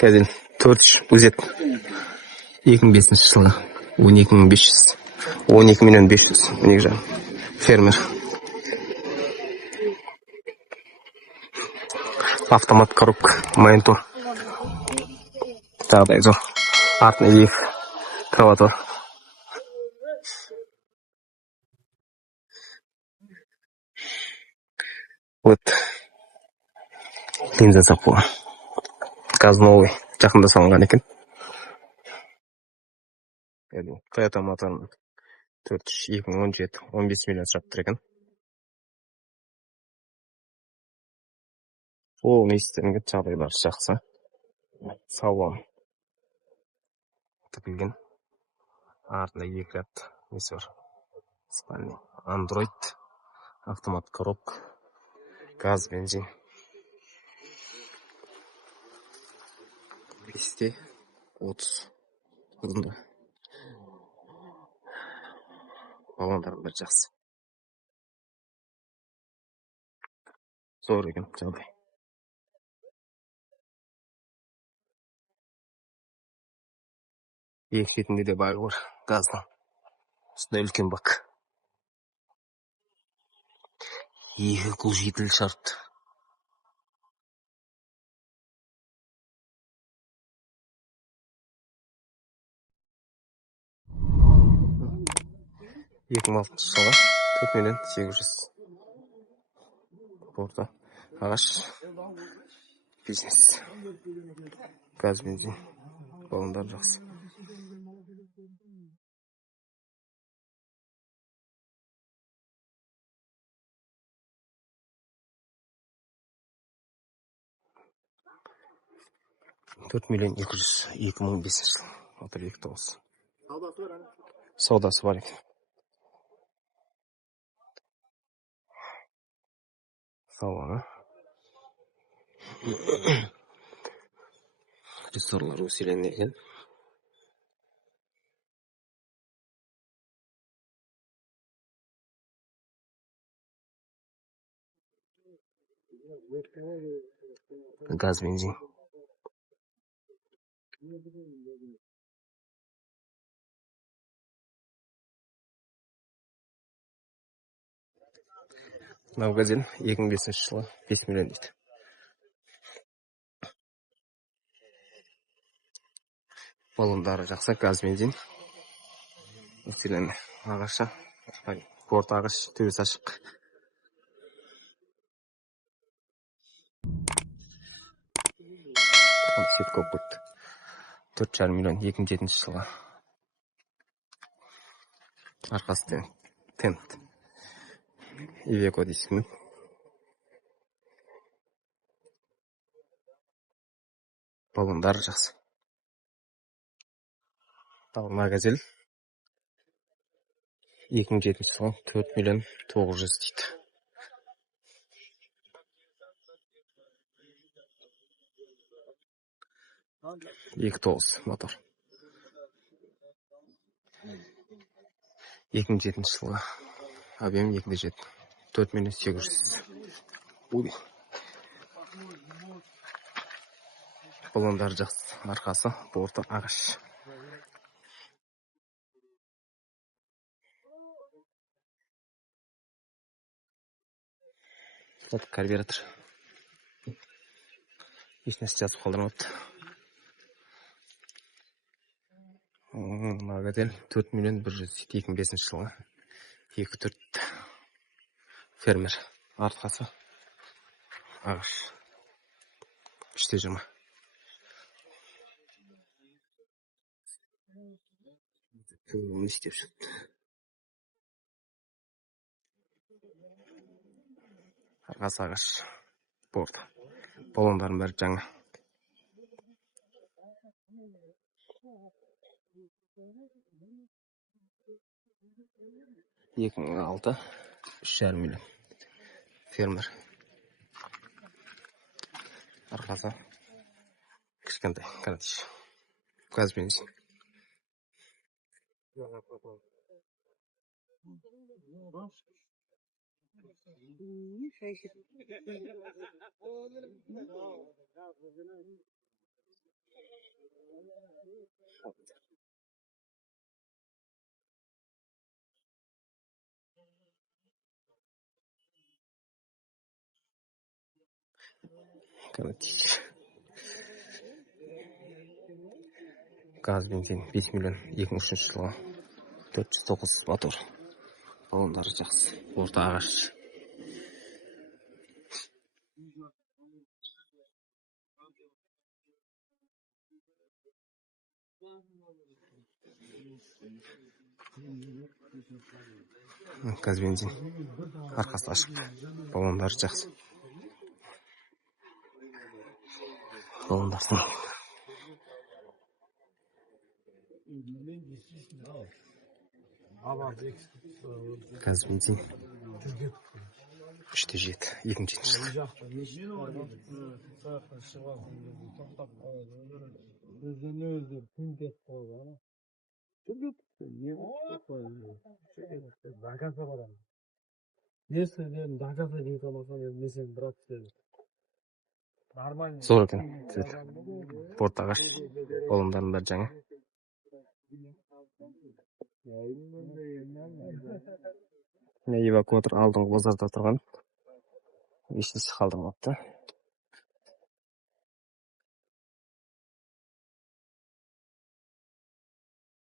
Қазір 4 өзет 2005 жылы 12.500 12.500.000 мінекей фермер. Автомат коробка, монитор. Тағыдай зор. Артына екі кровать бар. Вот. Линза сапуға. Газ новый. Жақында салынған екен. Toyota моторын 2017 15 миллион сұрап тұр екен. Ол не істерінге жағдайлар жақсы. Салон тігілген. Артында екі ряд несі бар. Спальный. Android. Автомат коробка. Газ, бензин. 230. Ұзында. Баландардың бәрі жақсы. Зор екен жағдай. Екі шетінде де бағы бар газдың. Үстінде үлкен бак. Екі кул жетілі шарт. Екі мың алтыншы жылы 4 миллион 800. Борта ағаш бизнес. Газ, бензин. Баландар жақсы. $4 миллион 200. 2005 жыл. Мотор 2.9. Саудасы бар екен. Салоны. Ресторлар усиленген. Газ, бензин. Магазин 2005 жылы 5 миллион дейді. Балондары жақсы, газ, бензин. Усиленген. Ағашы. Порт ағаш, төбесі ашық. Свет көп көтті. 4,5 миллион 2007 жылы. Арқасы тент. Ивеко дейсің. Балондары жақсы. Магазин 2007 жылы 4 миллион 900 дейді. Екі 9 мотор. 2007 жылы объем 2.7. 4 миллион 800. Балондар жақсы. Арқасы борты ағаш. Карбюратор. Ешнәрсе жазып қалдырмады. Магазин 4 миллион 100. 2005 жылы 2.4. Фермер. Арқасы ағаш. 3.20. Не істеп шықты. Арқасы ағаш. Борт. Балондардың бәрі жаңа. 2006 3,5 миллион. Фермер. Арқасы кішкентай каратиш. Газ, бензин. Gaz benzin 5 million 2003 жылғы 409 мотор. Баллондары жақсы. Орта ағаш. Gaz benzin. Арқасы ашық. Баллондары жақсы. Баллондары Gaz benzin 3.7 2007 Зор екен. Порт ағаш. Баллондарының бәрі жаңа. Эвакуатор алдыңғы базарда тұрған. Ешнәрсе қалдырмапты.